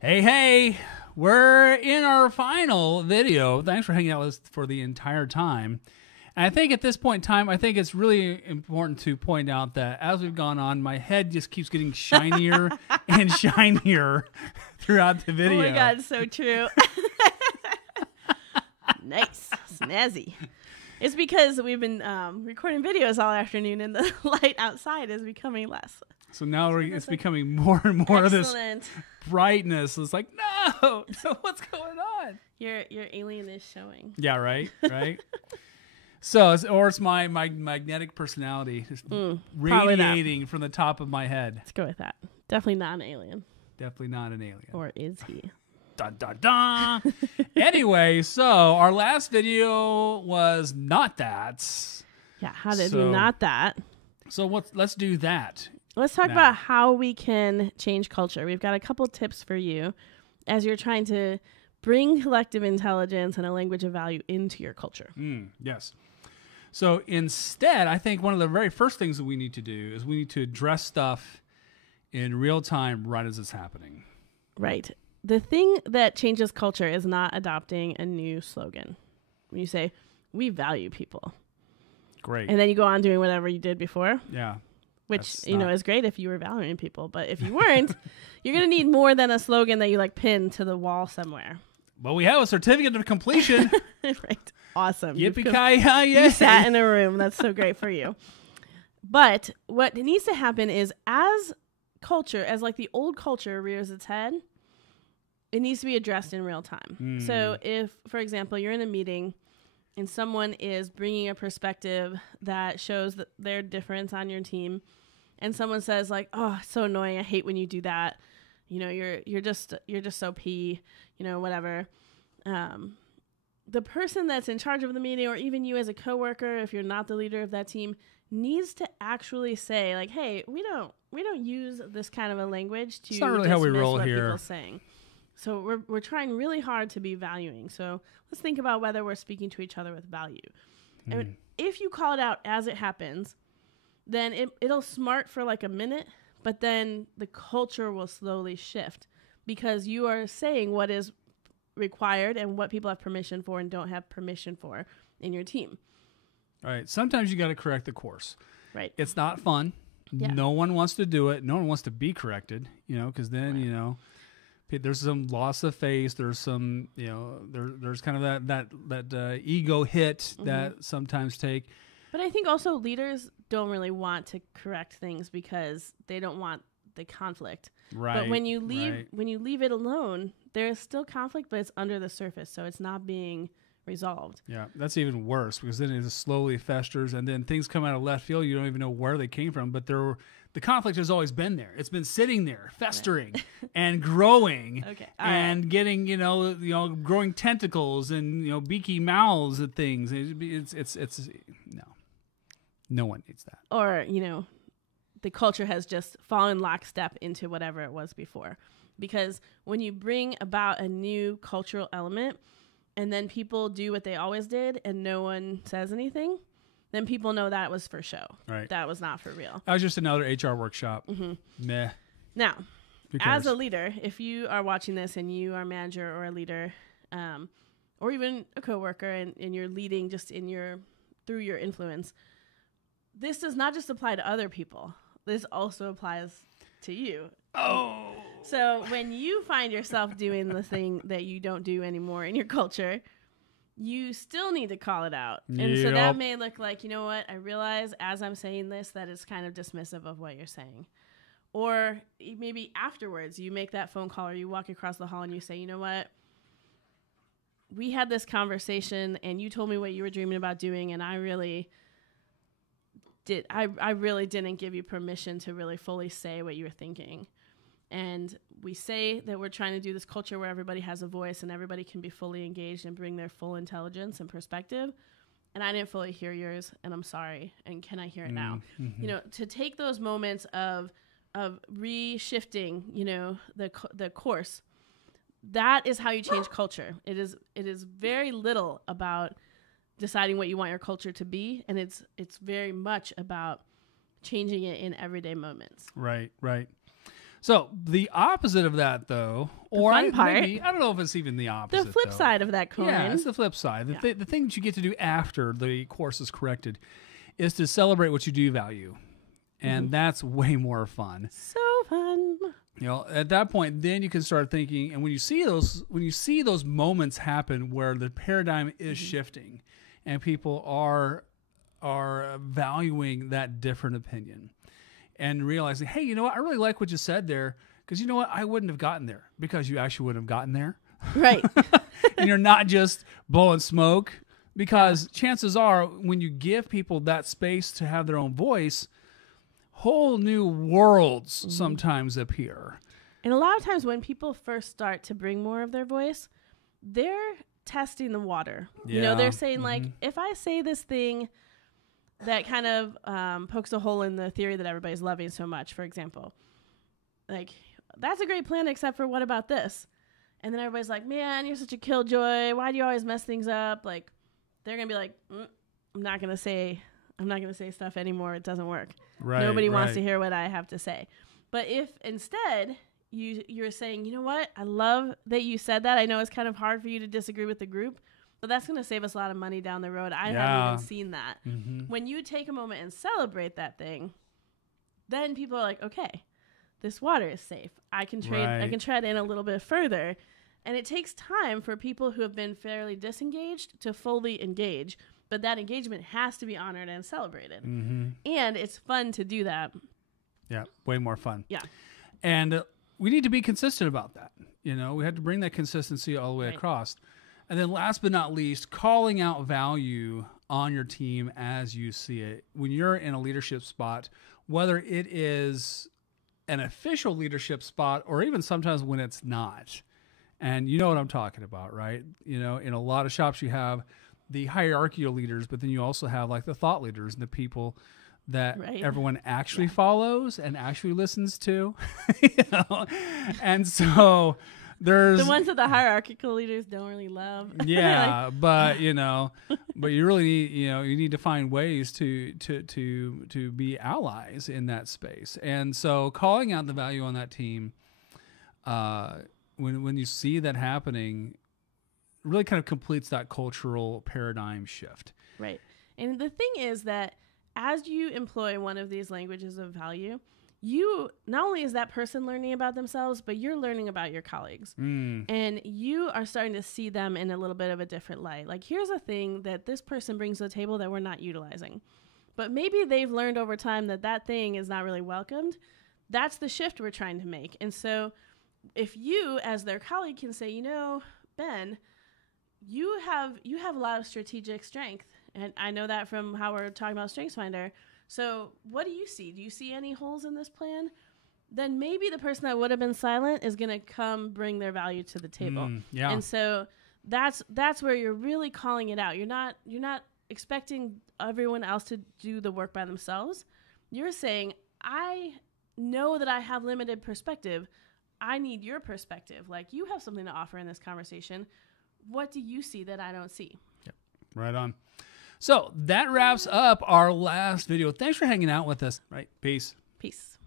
Hey, we're in our final video. Thanks for hanging out with us for the entire time. And I think at this point in time, I think it's really important to point out that as we've gone on, my head just keeps getting shinier and shinier throughout the video. Oh my God, so true. Nice. Snazzy. It's because we've been recording videos all afternoon and the light outside is becoming less. So now it's becoming more and more of this brightness. It's like, no, what's going on? Your alien is showing. Yeah, right. So, it's my magnetic personality just radiating from the top of my head. Let's go with that. Definitely not an alien. Definitely not an alien. Or is he? Dun, dun, dun. Anyway, so our last video was not that. Yeah, how to do not that. So let's do that. Let's talk about how we can change culture. We've got a couple tips for you as you're trying to bring collective intelligence and a language of value into your culture. Yes. So instead, I think one of the very first things that we need to do is we need to address stuff in real time right as it's happening. Right. The thing that changes culture is not adopting a new slogan. When you say, we value people. Great. And then you go on doing whatever you did before. Yeah. Which, is great if you were valuing people. But if you weren't, you're going to need more than a slogan that you pin to the wall somewhere. Well, we have a certificate of completion. Right. Awesome. Yippee-ki-yay. You sat in a room. That's so great for you. But what needs to happen is as culture, as the old culture rears its head, it needs to be addressed in real time. So if, for example, you're in a meeting and someone is bringing a perspective that shows that their difference on your team, and someone says oh, it's so annoying. I hate when you do that. You're just so whatever. The person that's in charge of the meeting, or even you as a coworker, if you're not the leader of that team, needs to actually say hey, we don't use this kind of a language to. It's not really how we roll here. People saying. So we're trying really hard to be valuing. So let's think about whether we're speaking to each other with value. And if you call it out as it happens, then it'll smart for a minute, but then the culture will slowly shift because you are saying what is required and what people have permission for and don't have permission for in your team. All right. Sometimes you got to correct the course. Right. It's not fun. Yeah. No one wants to do it. No one wants to be corrected, because then, there's some loss of face. There's some, there's kind of that ego hit that sometimes take. But I think also leaders don't really want to correct things because they don't want the conflict. Right. But when you leave it alone, there's still conflict, but it's under the surface, so it's not being resolved. Yeah, that's even worse because then it just slowly festers, and then things come out of left field. You don't even know where they came from, but the conflict has always been there. It's been sitting there, festering and growing, and getting growing tentacles and beaky mouths at things. It's no one needs that. Or the culture has just fallen lockstep into whatever it was before, because when you bring about a new cultural element, and then people do what they always did, and no one says anything, then people know that was for show. Right. That was not for real. That was just another HR workshop. Meh. Now, as a leader, if you are watching this and you are a manager or a leader, or even a coworker, and you're leading just through your influence, this does not just apply to other people. This also applies to you. Oh. So when you find yourself doing the thing that you don't do anymore in your culture, you still need to call it out. And so that may look like, you know what, I realize as I'm saying this that it's kind of dismissive of what you're saying. Or maybe afterwards you make that phone call or you walk across the hall and you say, you know what, we had this conversation and you told me what you were dreaming about doing, and I really didn't give you permission to really fully say what you were thinking. And we say that we're trying to do this culture where everybody has a voice and everybody can be fully engaged and bring their full intelligence and perspective. And I didn't fully hear yours, and I'm sorry. And can I hear it now? To take those moments of reshifting, the course, that is how you change culture. It is very little about deciding what you want your culture to be, and it's very much about changing it in everyday moments. Right. So the opposite of that, though, maybe, I don't know if it's even the opposite. The flip side of that coin. Yeah, it's the flip side. The thing that you get to do after the course is corrected is to celebrate what you do value. And that's way more fun. So fun. At that point, then you can start thinking, and when you see those moments happen where the paradigm is shifting and people are valuing that different opinion and realizing, hey, you know what? I really like what you said there, because you know what? I wouldn't have gotten there because you actually wouldn't have gotten there. Right. And you're not just blowing smoke, because chances are when you give people that space to have their own voice, whole new worlds sometimes appear. And a lot of times when people first start to bring more of their voice, they're testing the water. Yeah. They're saying like, if I say this thing that kind of pokes a hole in the theory that everybody's loving so much, for example, like, that's a great plan, except for what about this? And then everybody's like, man, you're such a killjoy. Why do you always mess things up? Like, they're going to be like, I'm not going to say stuff anymore. It doesn't work. Right, Nobody wants to hear what I have to say. But if instead you're saying, you know what? I love that you said that. I know it's kind of hard for you to disagree with the group, but that's going to save us a lot of money down the road. I haven't even seen that. When you take a moment and celebrate that thing, then people are like, okay, this water is safe. I can trade. Right. I can tread in a little bit further. And it takes time for people who have been fairly disengaged to fully engage. But that engagement has to be honored and celebrated. And it's fun to do that. Yeah, way more fun. Yeah. And we need to be consistent about that. We had to bring that consistency all the way across. And then last but not least, calling out value on your team as you see it. When you're in a leadership spot, whether it is an official leadership spot or even sometimes when it's not. And you know what I'm talking about, right? In a lot of shops you have the hierarchical leaders, but then you also have like the thought leaders and the people that everyone actually follows and actually listens to. And so there's the ones that the hierarchical leaders don't really love. Yeah, but you really need, you need to find ways to be allies in that space. And so calling out the value on that team, when you see that happening, really kind of completes that cultural paradigm shift. Right. And the thing is that as you employ one of these languages of value, you not only is that person learning about themselves, but you're learning about your colleagues. And you are starting to see them in a little bit of a different light. Like, here's a thing that this person brings to the table that we're not utilizing. But maybe they've learned over time that thing is not really welcomed. That's the shift we're trying to make. And so if you, as their colleague, can say, Ben, you have a lot of strategic strength. And I know that from how we're talking about StrengthsFinder. So what do you see? Do you see any holes in this plan? Then maybe the person that would have been silent is going to come bring their value to the table. Yeah. And so that's where you're really calling it out. You're not expecting everyone else to do the work by themselves. You're saying, I know that I have limited perspective. I need your perspective. Like, you have something to offer in this conversation. What do you see that I don't see? Yep. Right on. So that wraps up our last video. Thanks for hanging out with us. Right. Peace. Peace.